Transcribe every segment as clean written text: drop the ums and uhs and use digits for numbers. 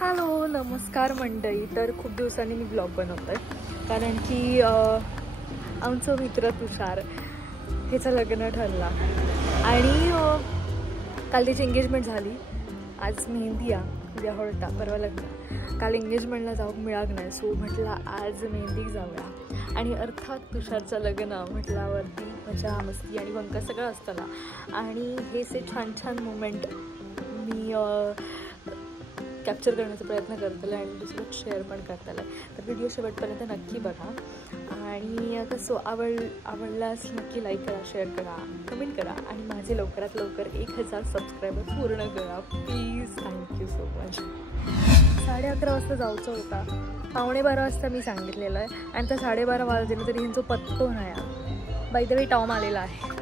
Hello नमस्कार मंडळी. तर खूप दिवसांनी मी ब्लॉग बनवत आहे कारण की आमचं मित्र तुषार ह्याचं लग्न ठरला आणि काल त्याची एंगेजमेंट झाली. आज मेहंदी उद्या हळता परवा लग्न. काल एंगेजमेंटला जाऊ मिळालं नाही, सो म्हटलं आज मेहंदी जाऊया. आणि अर्थात तुषारचं लग्न म्हटल्यावरती मजा मस्ती आणि वंका सगळं असतं ना. आणि हे से छान छान मोमेंट मी कॅप्चर करण्याचा प्रयत्न करतले आणि दुसरं शेअर पण करतले. तर व्हिडिओ शेवटपर्यंत नक्की बघा आणि कसं आवडल्यास नक्की लाईक करा, शेअर करा, कमेंट करा आणि माझे लवकरात लवकर 1000 सबस्क्रायबर पूर्ण करा प्लीज. Thank you so much. 11:30 वाजता जायचं होता, 11:15 वाजता मी सांगितलेलं आहे आणि तर 12:30 वाजले तरी ह्यांचं पत्तो नाही. बाय द वे टॉम आलेला आहे.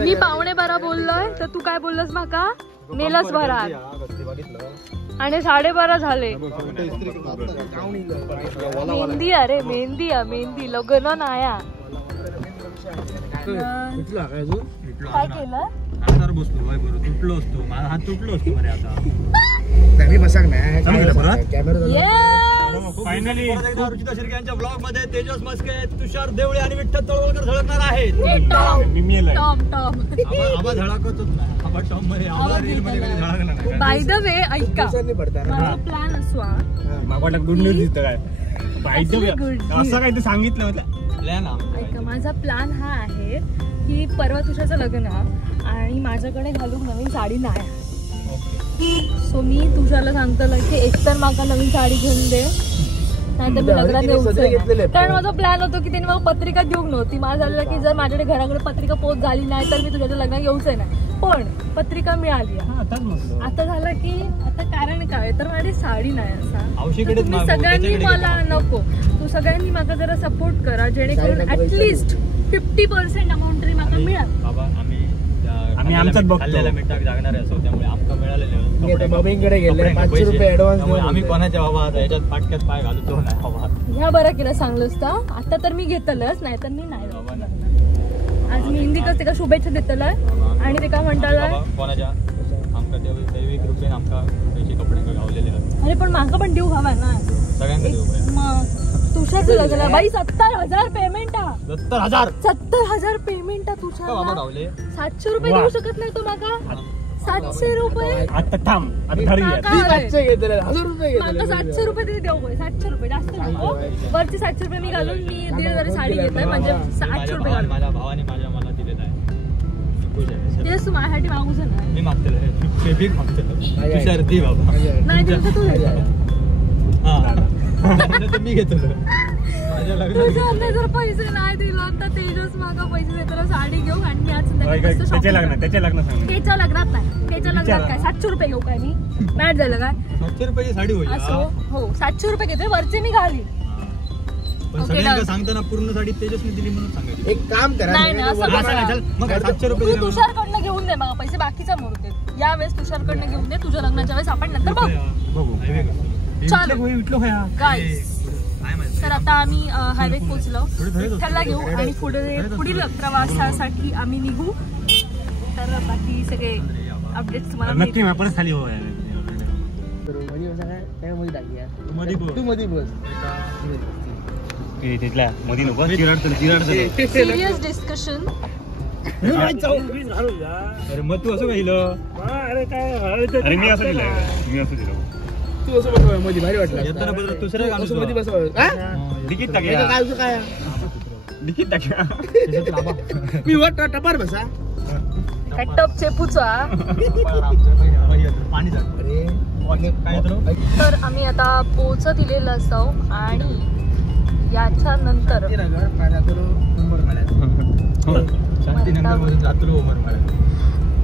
मी 11:15 बोललोय तर तू काय बोललास माका मेलच भरात आणि 12:30 झाले. मेहंदी अरे मेहंदी लग्न नाया. काय केलं तुटलो असतो माझा हात तुटलो असतो बरे. आता फायनली रुचिता शिर्के यांच्या ब्लॉग मध्ये तेजस मस्के, तुषार देवळे आणि विठ्ठल तळवलकर झळकणार आहेत. बाय द वे ऐका, माझा प्लॅन असो गुड न्यूज दिसतं काय बाय द वे असं काही सांगितलं प्लॅन. ऐका माझा प्लॅन हा आहे की परवा तुषारचं लग्न आणि माझ्याकडे घालून नवीन साडी नाही. सो मी तुषारला सांगतलं की एकतर माका नवीन साडी घेऊन दे नाही तर मी लग्नात येऊच. कारण माझा प्लॅन होतो की त्यांनी मला पत्रिका देऊन नव्हती. माझं झालेलं की जर माझ्याकडे घराकडे पत्रिका पोच झाली नाही तर मी तुझ्या लग्नात येऊच नाही. पण पत्रिका मिळाली. आता झालं की आता कारण काय तर माझी साडी नाही असा. तुम्ही सगळ्यांनी मला नको तू सगळ्यांनी मला जरा सपोर्ट करा जेणेकरून ऍटलिस्ट 50% अमाऊंट तरी मला मिळाल. आम्ही आमच्यात बघलेला मिठाक जागणार असो त्यामुळे आमका मिळालेले बॉबिंगकडे गेले 500 रुपये ऍडव्हान्स. आम्ही कोणाच्या बाबा याच्यात फाटक्यात पाय घालतो नाही बाबा. ह्या बरं केलं सांगलंस तर आता तर मी घेतलंच नाही तर मी नाही. आज मी हिंदी कसं का शुभेच्छा देतलंय आणि ते काय म्हणताय कोणाच्या आमका दैविक रुपये आमका पैसे कपडे गावलेले. अरे पण माका पण देऊ हवा ना सगळ्यांना देऊ. मग तुषारचं लग्न बाई 70,000 पेमेंट. 70,000 पेमेंट तुषार 700 रुपये देऊ शकत नाही तो माका. 700 रुपये आता थांब 700 रुपये तरी देऊ. 700 रुपये जास्त नको. वरचे 700 रुपये मी घालून मी 1,500 साडी घेतलाय म्हणजे 800 रुपये घालून. माझ्या भावाने मला दिलेला आहे. तेच तू माझ्यासाठी मागूच ना. मी मागतलं तुषार दे बाबा नाही दिलं तू मी घेतो. जर पैसे नाही दिलं तर तेजस मागा पैसे देतो साडी घेऊ आणि मी आज त्याच्या लग्नात नाही. त्याच्या लग्नात काय 700 रुपये घेऊ काय मी मॅच झालं काय 700 रुपये साडी होईल. हो 700 रुपये घेतोय वरचे मी घाली. सांगताना पूर्ण साडी तेजसने दिली म्हणून सांगायची. एक काम करा मग 700 रुपये तू तुषारकडनं घेऊन दे मग पैसे बाकीचा मुहूर्त. यावेळेस तुषारकडनं घेऊन दे. तुझ्या लग्नाच्या वेळेस आपण नंतर बघू. तर आता आम्ही हायवे पोहोचलो. विठ्ठलला घेऊ आणि पुढील प्रवासासाठी आम्ही निघू. तर बाकी सगळे अपडेट्स तुम्हाला नक्की परत खाली हो. Serious discussion. अरे मग तू असं पाहिलं. अरे मी असं दिलं तू असं बसव मध्ये भारी वाटलं. येताना बदल दुसऱ्या मध्ये बसव. तिकीट टाकूया काय तिकीट टाकूया मी वर टपार बसा टप चेपूचा पाणी काय. तर आम्ही आता पोहोचत दिलेलं असतो आणि याच्या नंतर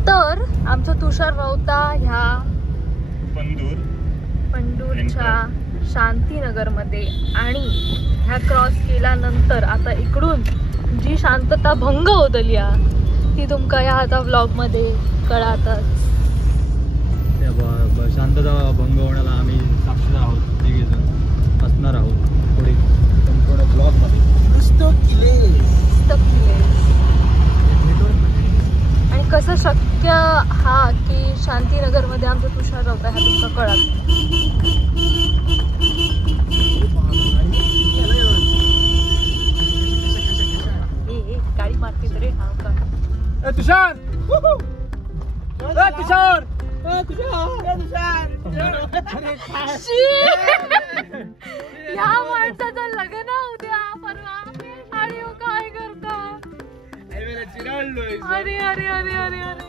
तर आमचा तुषार नव्हता ह्या पंढूरच्या शांतीनगरमध्ये आणि ह्या क्रॉस केल्यानंतर आता इकडून जी शांतता भंग होतली ती तुमका या आता व्लॉगमध्ये कळातच. त्या शांतता भंग होण्याला आम्ही साक्षीदार आहोत. तिघेजण असणार आहोत थोडी संपूर्ण ब्लॉगमध्ये. आणि कसं शक्य हा की शांतीनगर मध्ये आमचा तुषार होता हा तुमका कळत. गाडी मारते रे हा का तुषार या माणसाचं लग्न उद्या परवा आणि काय करता. अरे अरे अरे अरे अरे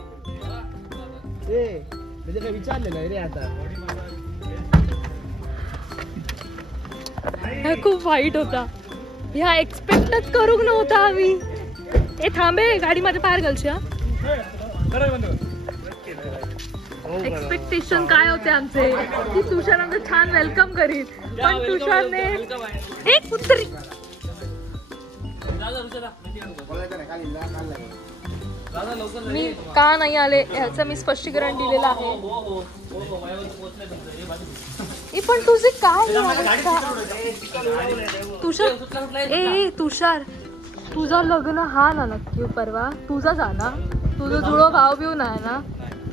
विचारलेलं रे आता. खूप वाईट होता. ह्या एक्सपेक्टच करूक नव्हता आम्ही. ए थांबे गाडी मध्ये पार घालशी. एक्सपेक्टेशन काय होते आमचे की तुषार आमचं छान वेलकम करील, पण तुषारने एक पुत्री मी का नाही आले ह्याचं मी स्पष्टीकरण दिलेलं आहे. पण तुझे काय तुषार तुषार तुझं लग्न हा ना नक्की परवा तुझा जा ना. तुझं जुळो भाव बिव नाही ना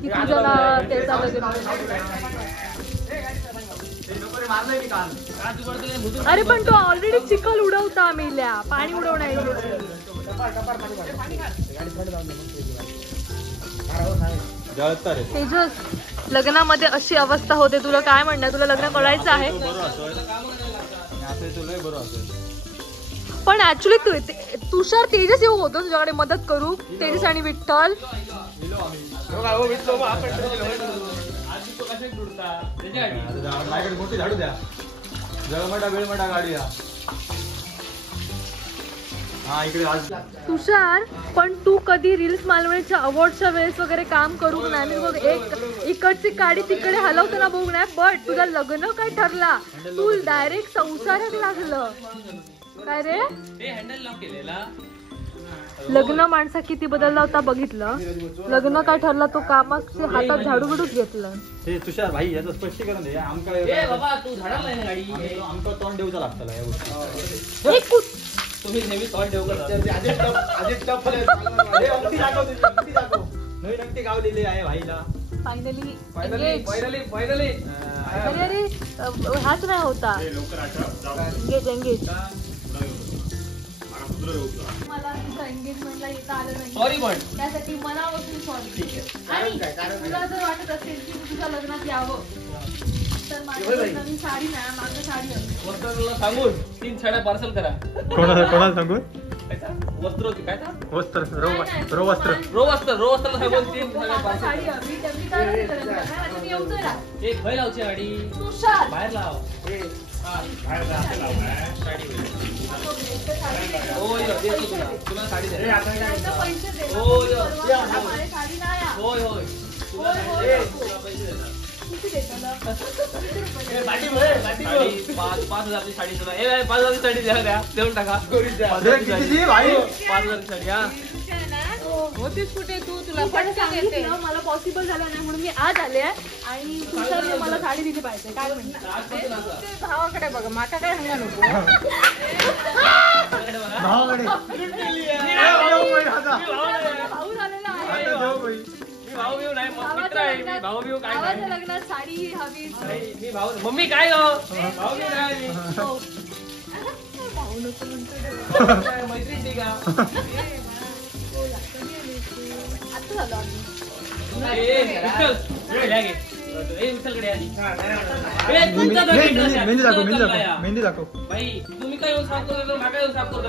की तुझ्या ना त्याचा लग्न. अरे पण तो ऑलरेडी चिखल उडवता मेल्या पाणी उडवण्याऐवजी. तेजस लग्नामध्ये अशी अवस्था होते. तुला काय म्हणणार, तुला लग्न करायचं आहे पण ऍक्च्युली तुषार तेजस येऊ होतो तुझ्याकडे मदत करू. तेजस आणि विठ्ठल तुषार पण तू कधी रील्स मालवणीच्या अवॉर्डच्या वेळेस वगैरे काम करू नाही. बघ एक इकडची गाडी तिकडे हलवताना बघ नाही. बट तुझं लग्न काय ठरला, तू डायरेक्ट संसारात लागलं काय रे. लग्न माणसा किती बदलला होता बघितलं. लग्न काय ठरला तो कामाचे हातात झाडू बिडूच घेतलं. हे तुषार भाई याचं स्पष्टीकरण दे. आमका तोंड देऊचा लागतं तुम्ही नेहमी तोंड देऊ नवीन अंगठी गावलेली आहे भाईला. फायनली अरे हाच नाही होता एंगेज एंगेज. मला तुझं एंगेजमेंटला येता आलं नाही सॉरी पण त्यासाठी मनापासून सॉरी. आणि तुला जर वाटत असेल की तू तुझ्या लग्नात यावं तर माझ्याकडे नवीन साडी नाही, माझं साडी आहे. वस्त्राला सांगून 3 साड्या पार्सल करा. कोणाला सांगून वस्त्र होती काय वस्त्र रो वस्त्राला सांगून 3 साड्या पार्सल. साडी हवी त्यांनी काय नाही करायचं. मी येऊतोय ना एक खय लावची गाडी तुषार बाहेर लाव. तुला साडी दे पैसे दे. साडी नाही होय 5,000ची साडी तुला. 5,000ची साडी द्या देऊन टाका. 5,000ची साडी हा होतीच कुठे तू. तुला पण सांगितलं मला पॉसिबल झालं नाही म्हणून मी आज आले आणि तुषारने मला साडी दिली पाहिजे. काय म्हणतात भावाकडे बघा माका काय सांगा नको. भाऊ झालेला आहे. भावाच्या लग्नात साडी हवी. मम्मी काय भाऊ नको म्हणतो मैत्रीण का आता झालं मेहंदी दाखव भाई. तुम्ही काय येऊन साफ करतो माका येऊन साफ करतो.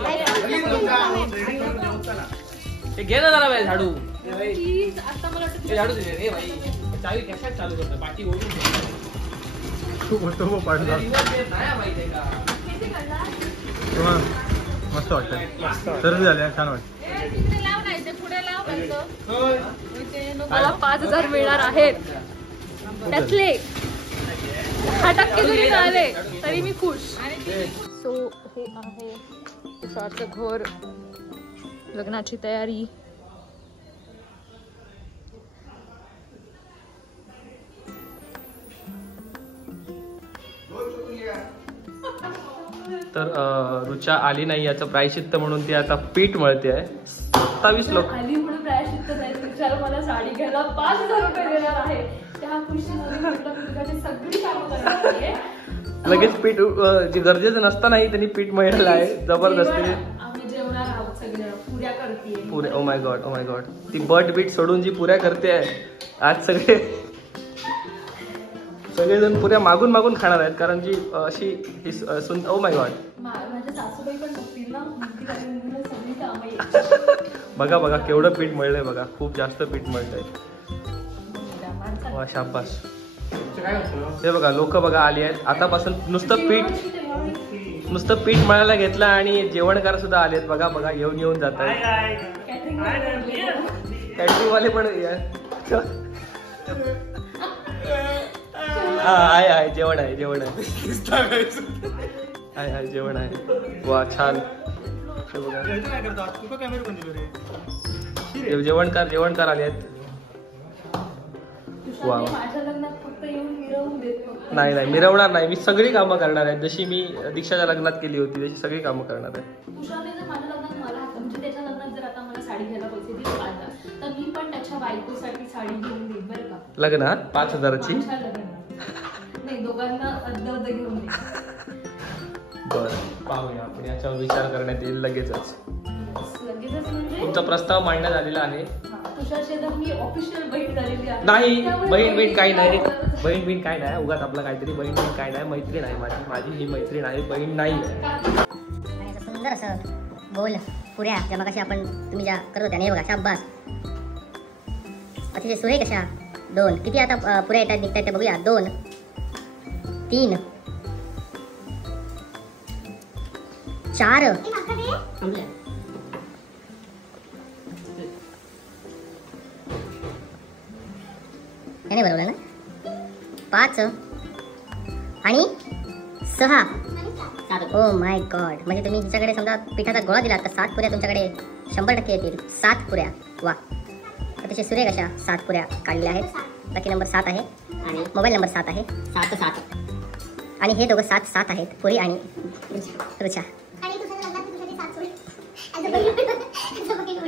हे घे ना जरा झाडू. आता मला वाटतं झाडू दे रे भाई. चावी कशात चालू करतो पाठी ओढून मस्त वाटतं. सर्व झाले छान वाटतं. मला 5,000 मिळणार आहेत. त्यातले 10% जरी मिळाले तरी मी खुश. सो हे आहे तुषारचं घर, लग्नाची तयारी. तर रुचा आली नाही याचं प्रायश्चित्त म्हणून ती आता पीठ मळते आहे. 27 लोक आली म्हणून प्रायश्चित्त नाही. तुषार मला साडी घ्यायला 5,000 रुपये देणार आहे. त्या खुशी सगळी कामं करणार आहे. लगेच पीठ जे गरजेचं नसतं नाही त्यांनी पीठ मळलेलं आहे जबरदस्ती. आम्ही जेवणार आहोत सगळे, पुऱ्या करते पुरे. ओ माय गॉड ती बट बीट सोडून जी पुऱ्या करते आज सगळेजण पुऱ्या मागून मागून खाणार आहेत कारण जी अशी ओ माय गॉड. माझ्या सासूबाई पण बघतील ना, सगळी कामं. बघा बघा केवढं पीठ मळलंय बघा, खूप जास्त पीठ मळलंय. वा शाबास. हे बघा लोक बघा आली आहेत आतापासून. नुसतं पीठ मळायला घेतलं आणि जेवणकार सुद्धा आले आहेत बघा बघा, येऊन जात आहेत. कॅटरिंग वाले पण आहे जेवण आहे जेवण आहे. वा छान. जेवणकार आले आहेत. वा नाही मिरवणार नाही, मी सगळी कामं करणार आहे जशी मी दीक्षाच्या लग्नात केली होती तशी सगळी कामं करणार आहे. लग्नात 5,000ची बरं पाहूया आपण, याच्यावर विचार करण्यात येईल लगेचच. तुमचा प्रस्ताव मांडण्यात आलेला आहे. नाही बहीण काही नाही, बहीण काय नाही, उगाच आपला काहीतरी बहीण काय नाही, मैत्रीण आहे माझी ही मैत्रीण आहे, बहीण नाही. आणि असं सुंदर असं गोल पुऱ्या ज्या मगाशी आपण तुम्ही ज्या करत होत्या नाही बघा, शाब्बास. अतिशय सुरेख अशा 2 किती आता पुऱ्या येतात निघतात ते बघूया. 2 3 4 याने बरोबर ना. 5 आणि 6. Oh my God. म्हणजे तुम्ही हिच्याकडे समजा पिठाचा गोळा दिला तर 7 पुऱ्या तुमच्याकडे 100% येतील. 7 पुऱ्या. वा अतिशय सुरेख अशा 7 पुऱ्या काढलेल्या आहेत. लकी नंबर 7 आहे आणि मोबाईल नंबर 7 आहे. 7 आणि हे दोघं 7 आहेत, पुरी आणि रुचा.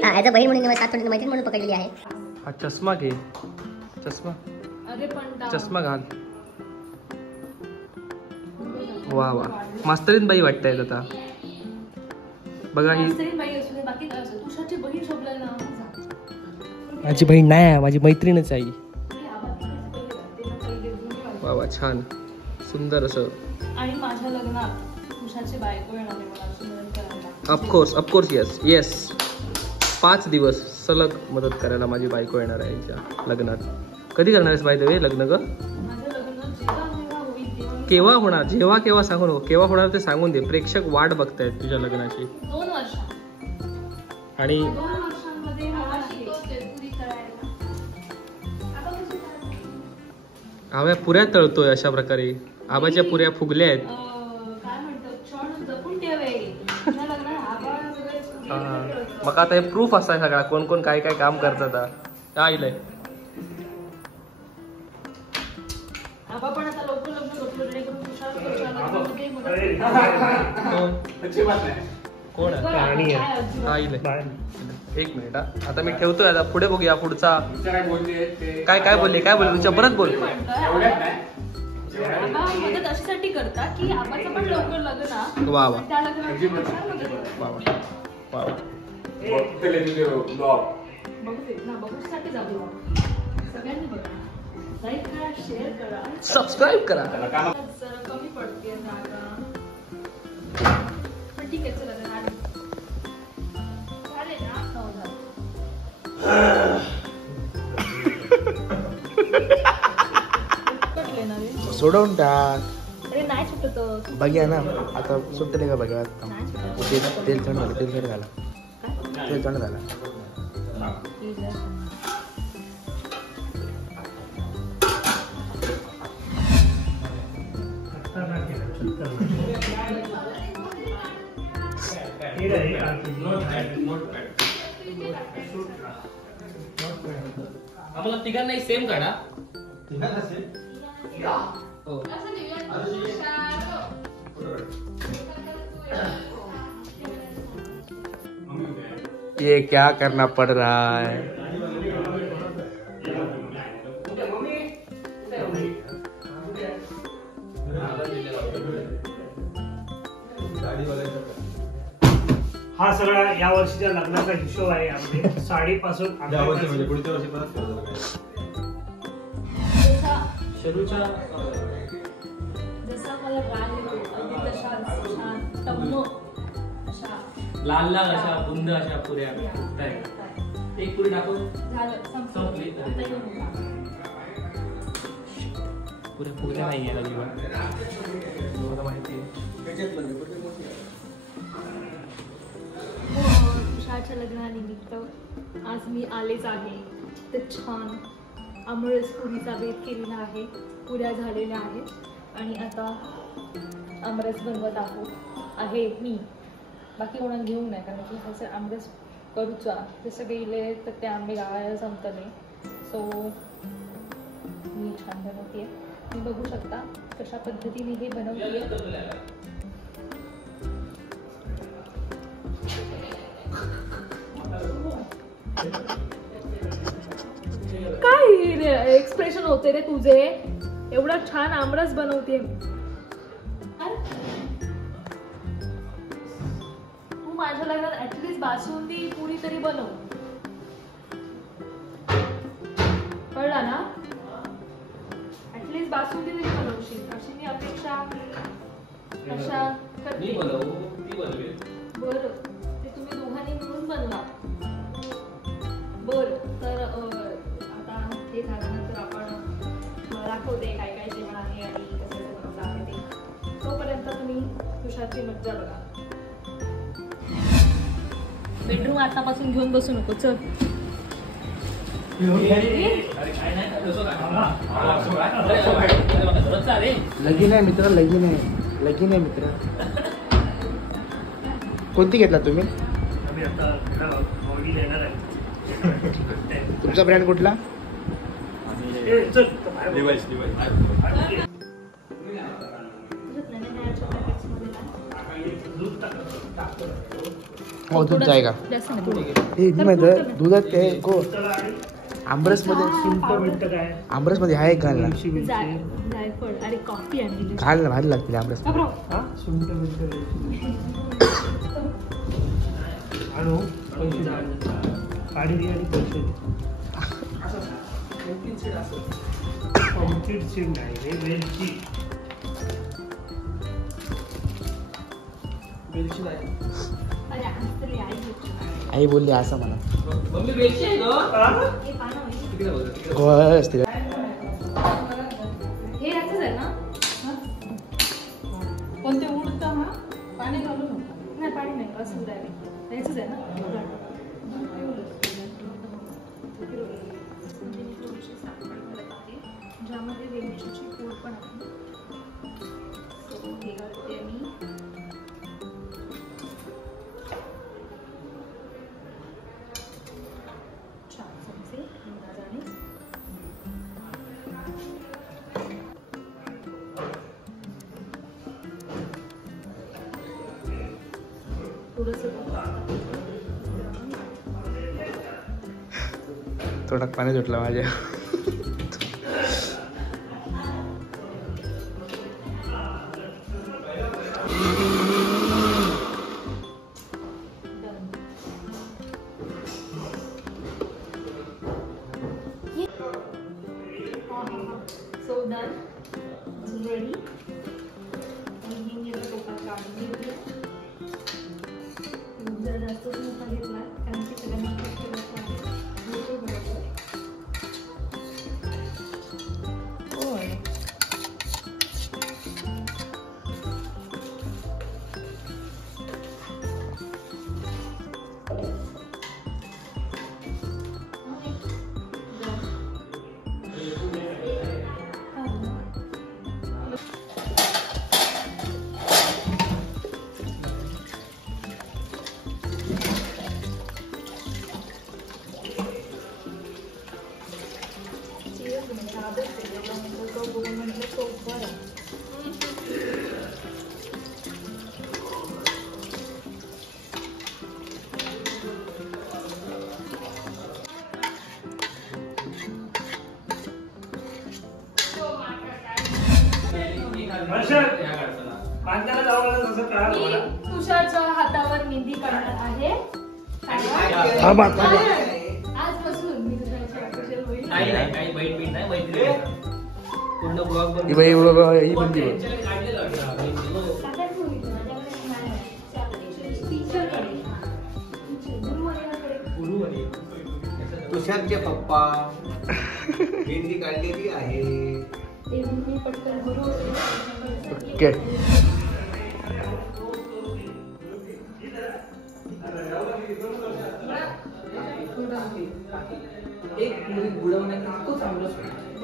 ॲज अ बहीण म्हणून 7 मैत्रीण म्हणून पकडलेली आहे. हा चष्मा घे, चष्मा घाल. वा मास्तरीन बाई वाटतायत आता बघा. ही माझी बहीण नाही, माझी मैत्रीणच आहे. वा छान सुंदर असं. आणि माझ्या लग्नात तुषारची बायको येणार आहे मला मदत करायला. ऑफकोर्स येस 5 दिवस सलग मदत करायला माझी बायको येणार आहे हिच्या लग्नात. कधी करणार आहेस बाय द वे लग्न ग? केव्हा होणार? केव्हा सांगू नको, केव्हा होणार ते सांगून दे. प्रेक्षक वाट बघतायत तुझ्या लग्नाची. 2 वर्ष आणि 2 वर्षांमध्ये आव्या पुऱ्या तळतोय अशा प्रकारे. आबाच्या पुऱ्या फुगल्या आहेत. काय म्हणतो क्षण जपून ठेवे. मग आता हे प्रूफ असाय सगळा कोण कोण काय काय काम करतात. आईलय आबा पण आता लवकर लग्न होतं जेणेकरून तुषार कोण आहे? 1 मिनिट आता मी ठेवतोय. आता पुढे बघूया पुढचा काय बोलले तुमच्या परत बोल. आबा मदत अशासाठी करतात की आबाचं पण लवकर लग्न. वा त्या लग्नाची बघूसाठी जाऊ. सगळ्यांनी बघा, लाईक करा, शेअर करा, सबस्क्राईब करा. जरा कमी पडते जागा पण ठीक आहे. चला चालेल ना. सोडवून टाक. अरे नाही सुटत बघ्या ना आता सुटले का बघा. तेल थंड झालं, तेल थंड झाला, तेल थंड झाला. आम्हाला तिघांनाही सेम काढा. ये क्या करना पड़ रहा है. हा सगळा या वर्षीच्या लग्नाचा हिशोब आहे यामध्ये. साडीपासून पुढच्या वर्षी परत जसा मला राग येतो अगदी तशा छान टम्म अशा लाल लाल अशा बुंद अशा पुऱ्या एक पुरी टाकून झालं संपली. पुऱ्या पुऱ्या नाही आहे अजिबात. मला माहिती आहे. तुषारच्या लग्नानिमित्त आज मी आलेच आहे. तर छान आमरस पुरीचा बेत केलेला आहे. पुऱ्या झालेल्या आहेत आणि आता आमरस बनवत आहे मी. बाकी कोणाला घेऊन नाही कारण की ह्याचं आमरस करूचा जसं गेले तर ते आंबे गाळायला जमतं नाही. सो मी छान बनवते. तुम्ही बघू शकता कशा पद्धतीने हे बनवते. काय एक्सप्रेशन होते रे तुझे? एवढा छान आमरस बनवते तू. माझ्या लग्नात ऍटलीस्ट बासुंदी पुरी तरी बनव. कळला ना? ऍटलीस्ट बासुंदी तरी बनवशील अशी मी अपेक्षा अशा करते. बरं ते तुम्ही दोघांनी मिळून बनवा. बरं तर आता हे झाल्यानंतर आपण दाखवते काय काय जेवण आहे आणि कसं बनवलं आहे ते. तोपर्यंत तुम्ही तुषारची मज्जा बघा. बेडरूम आतापासून घेऊन बसू नको. चल लगीन आहे मित्र, लगीन आहे, लगीन आहे मित्र. कोणती घेतला तुम्ही? आम्ही आता येणार आहे. तुमचा ब्रँड कुठला? हो दूध आहे का? हे माहित दुधात ते को आमरसमध्ये सिंपल आमरसमध्ये आहे एक घाल ना. जायफळ आणि कॉफी आणली. घाल ना, भारी लागतील आमरस. आणू काढी आणि पैसे पंकीड सीड नाही रे, वेलची. आई बोलली असं मला. हे याचंच आहे ना? कोणते उडतं हा? पाणी घालू नको. नाही पाणी नाही असं उडायला याचंच आहे ना? ज्यामध्ये वेलचीची पूड पण आहे. हे घालते मी. 4 चमचे अंदाजाने. तोंडात पाणी सुटलं माझ्या. So done. It's ready. आणि मी आता टोपात काढून घेऊया. जर जास्त मोठा घेतला कारण की सगळ्यांना खूप ठेवायचं आहे. बांधायला जावं तसं कळालं मी मला. तुषारच्या हातावर मेहंदी काढणार आहे. आजपासून मी तुषारची official होईल. काही नाही, काही बैठ बीट नाही, मैत्री आहे. पूर्ण ब्लॉग ही बाई ही बंदी बघ. सगळ्यात होईल. माझ्याकडे नाही. टीचरकडे. गुरुवर्याकडे. तुषारचे पप्पा मेहंदी काढलेली आहे. ते मी पटकन गुरु ओके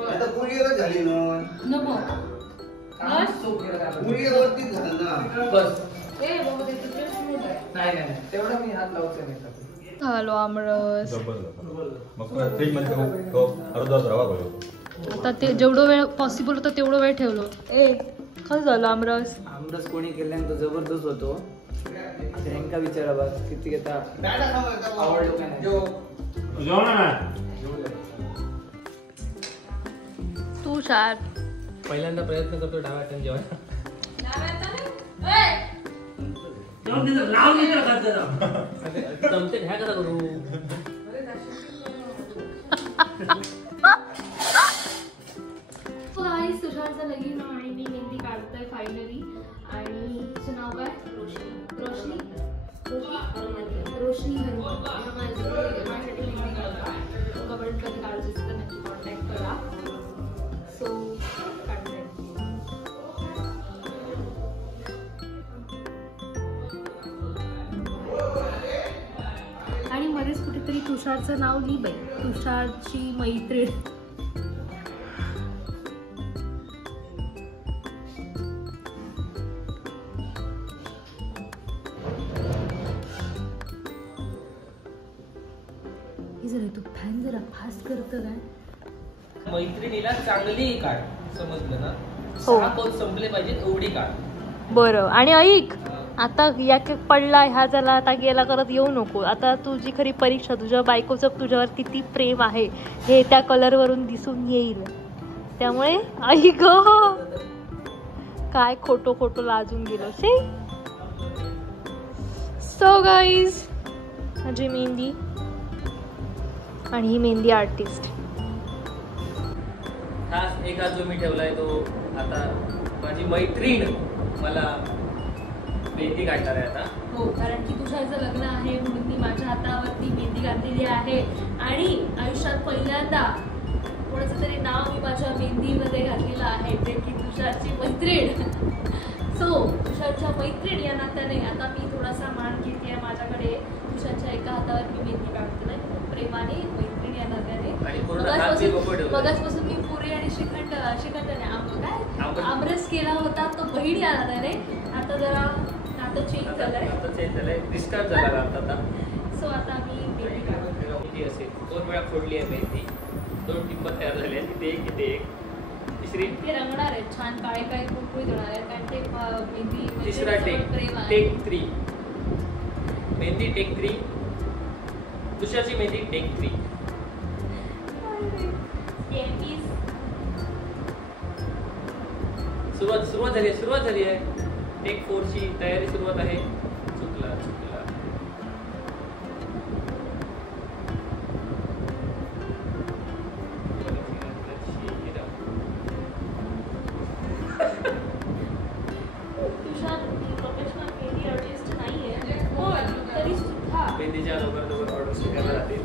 आता पुरीवर झाली ना. नको. पुरीवरतीच झालं ना. ए बाबा ते तुझ्या स्मूथ आहे. झालो आमरस. मग फ्रीज मध्ये अर्धा रवा भरतो. आता ते जेवढं वेळ पॉसिबल होतं तेवढं वेळ ठेवलो. ए कसं झालं आमरस? आमरस कोणी केल्यानंतर जबरदस्त होतो. त्यांना विचारा बस किती घेता आवडलो का नाही. जेवण ना. तुषार पहिल्यांदा प्रयत्न करतो डाव्या हाताने जेवायला. जेवण तिथं नाव नाही तर खात जरा. चमचे घ्या कसा करू. तुषारचं लगीन आणि मी मेहंदी काढतोय फायनली. आणि तिचं नाव काय? रोशनी. रोशनी माझ्यासाठी मेहंदी काढतो. कमेंट कधी काढायची तर नक्की कॉन्टॅक्ट करा. सो काढते. आणि मध्येच कुठेतरी तुषारचं नाव लिहि बाई. तुषारची मैत्रीण. तू फॅन जरा फास्ट करत काय? मैत्रिणीला चांगली काढ, समजलं ना. हो. 6 पाऊस संपले पाहिजे एवढी काढ. बरं. आणि ऐक, आता या पडला ह्या झाला आता गेला करत येऊ नको. आता तुझी खरी परीक्षा, तुझ्या बायकोचं तुझ्यावर किती प्रेम आहे हे त्या कलरवरून दिसून येईल. त्यामुळे ऐक काय खोटो खोटो लाजून गेलो. सो गाईज माझी मेहंदी आणि ही मेहंदी आर्टिस्ट. खास एक हात जो मी ठेवलाय तो आता माझी मैत्रीण मला मेहंदी काढणार आहे आता. हो, कारण की तुषारचं लग्न आहे म्हणून मी माझ्या हातावरती मेहंदी घातलेली आहे. आणि आयुष्यात पहिल्यांदा कोणाचं तरी नाव मी माझ्या मेहंदीमध्ये घातलेलं आहे, जे की तुषारची मैत्रीण. सो तुषारच्या मैत्रीण या नात्याने आता मी थोडासा मान घेते. माझ्याकडे तुषारच्या एका हातावर मी मेहंदी काढते प्रेमाने, मैत्रीण या नात्याने. मगाचपासून मी पुरी आणि श्रीखंड आमरस केला होता तो बहिणी या नात्याने. आता जरा नातं चेंज झालंय. डिस्टर्ब झाला आता. सो आता मी मेहंदी काढते. असेल 2 वेळा फोडली आहे मेहंदी. 2 टिंब तयार झाले आहेत. इथे एक तिसरी ते रंगणार आहेत छान, काळे काळे कुरकुरीत होणार आहेत कारण ते मेहंदी. तिसरा टेक 3 मेहंदी टेक 3. तुषारची मेहंदी टेक 3. सुरुवात झाली आहे. टेक 4 ची तयारी सुरुवात आहे. चुकला तुषार प्रोफेशनल मेहंदी आर्टिस्ट नाहीये तरी सुद्धा मेहंदीच्या लवकर ऑर्डर स्वीकारला जातील.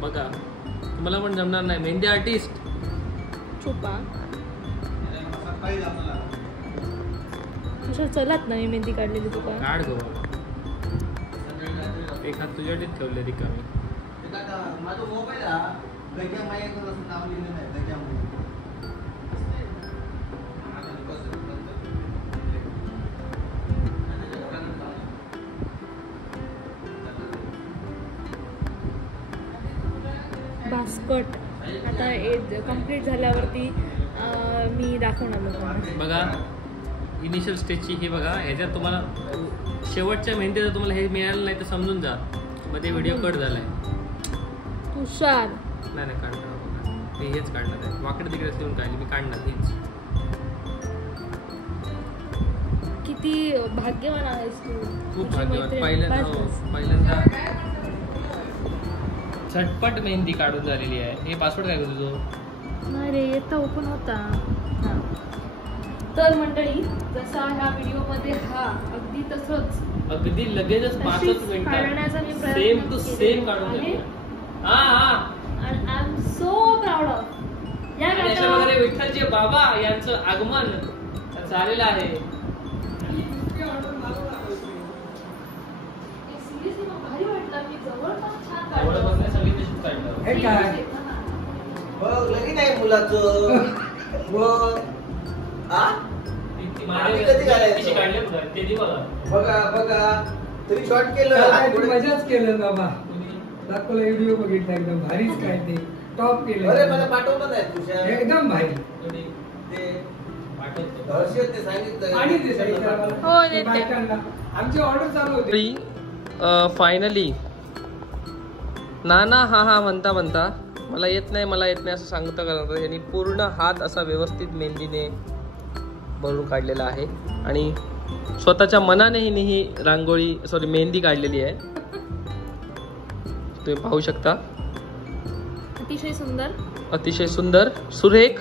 बघा तुम्हाला पण जमणार नाही. मेहंदी आर्टिस्ट छुपा तुषार चलात नाही मेहंदी काढलेली तुका काढ गो. एक हात तुझ्यासाठी ठेवले रिकामी. माझा मोबाईल हा गजा मायाचं नाव लिहिलं नाही. गजा माया बास्कट आता कम्प्लीट झाल्यावरती मी दाखवणार तुम्हाला. बघा इनिशियल स्टेजची हे बघा. ह्याच्यात तुम्हाला शेवटच्या मेहंदीचं तुम्हाला हे मिळालं नाही तर समजून जा मध्ये व्हिडिओ कट झालाय. तुषार नाही काढणार मी हेच काढणार आहे. वाकडे तिकडे येऊन काढली मी काढणार हेच. किती भाग्यवान आहेस तू. खूप भाग्यवान. पहिल्यांदा झटपट मेहंदी काढून झालेली आहे. हे पासवर्ड काय करतो तुझं? नाही रे येता ओपन होता. तर मंडळी जसा ह्या व्हिडिओ मध्ये हा अगदी तसंच अगदी लगेचच 5 मिनिटात सेम टू सेम काढून ठेवतो. I am so proud of या अशा वगैरे विठ्ठलचे बाबा यांचं आगमन झालेलं आहे. भारी वाटलं. मी जवळपास छान एवढं काढलं. बघण्यासाठी ते शूट काढलं. हे काय बघ लगीन आहे मुलाचं. बघ आम्ही कधी घालायचो? काढले ते दि बघा. बघा बघा तरी शॉर्ट केलं. मजाच केलं बाबा. दाखवला व्हिडिओ बघितला एकदम भारीच काय ते टॉप केलं. अरे मला पाठवलं नाही तुझ्या एकदम भारी. ते हर्षद ते सांगितलं आणि ते सगळं हो देते. बायकांना आमची ऑर्डर चालू होती. फायनली नाना हा म्हणता मला येत नाही असं सांगता का यांनी पूर्ण हात असा व्यवस्थित मेहंदीने भरून काढलेला आहे आणि स्वतःच्या मनाने ही रांगोळी मेहंदी काढलेली आहे. तुम्ही पाहू शकता. अतिशय सुंदर सुरेख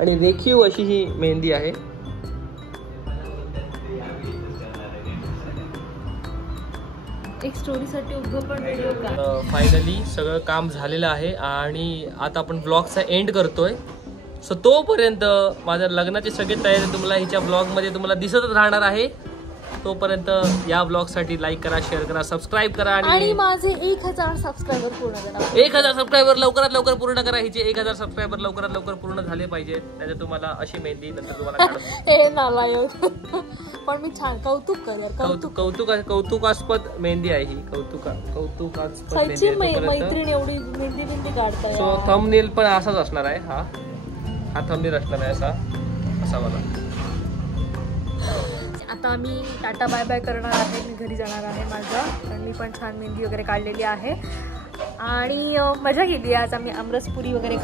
आणि रेखीव अशी ही मेहंदी आहे. एक स्टोरीसाठी उभं पण व्हिडिओ का. फायनली सगळं काम झालेलं आहे आणि आता आपण ब्लॉगचा एंड करतोय. सो तोपर्यंत माझ्या लग्नाची सगळी तयारी तुम्हाला हिच्या ब्लॉगमध्ये तुम्हाला दिसतच राहणार आहे. तोपर्यंत या ब्लॉगसाठी लाईक करा, शेअर करा, सबस्क्राईब करा आणि माझे 1000 सबस्क्रायबर पूर्ण करा. 1000 सबस्क्रायबर लवकरात लवकर पूर्ण करा. हिचे 1000 सबस्क्रायबर लवकरात लवकर पूर्ण झाले पाहिजे. त्याच्यात तुम्हाला अशी मेहंदी नंतर तुम्हाला हे नालायक. पण मी छान कौतुक कर. कौतुकास्पद मेहंदी आहे ही. कौतुकास्पद खायची मेहंदी. मैत्रीण एवढी मेहंदी काढताय. सो थंबनेल पण असाच असणार आहे. हा थंबनेल असणार आहे असा मला. आता मी टाटा बाय बाय करणार आहे. मी घरी जाणार आहे माझं. कारण मी पण छान मेहंदी वगैरे काढलेली आहे आणि मजा केली. आज आम्ही आमरसपुरी वगैरे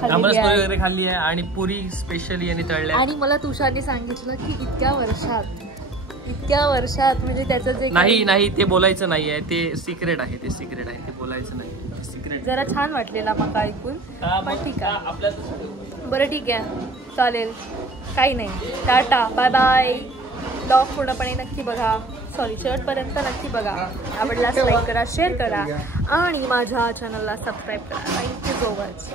खाल्ली आहे आणि पुरी स्पेशली यांनी तळल्या. आणि मला तुषारने सांगितलं की इतक्या वर्षात म्हणजे त्याचं जे नाही ते बोलायचं नाही आहे. ते सिक्रेट आहे. ते बोलायचं नाही. सिक्रेट. जरा छान वाटलेला मला ऐकून. पण ठीक आहे आपल्या बरं ठीक आहे चालेल काही नाही. Tata bye bye. ब्लॉग पूर्णपणे नक्की बघा. शेवटपर्यंत नक्की बघा. आवडल्यास लाईक करा, शेअर करा आणि माझ्या चॅनलला सबस्क्राईब करा. Thank you so much.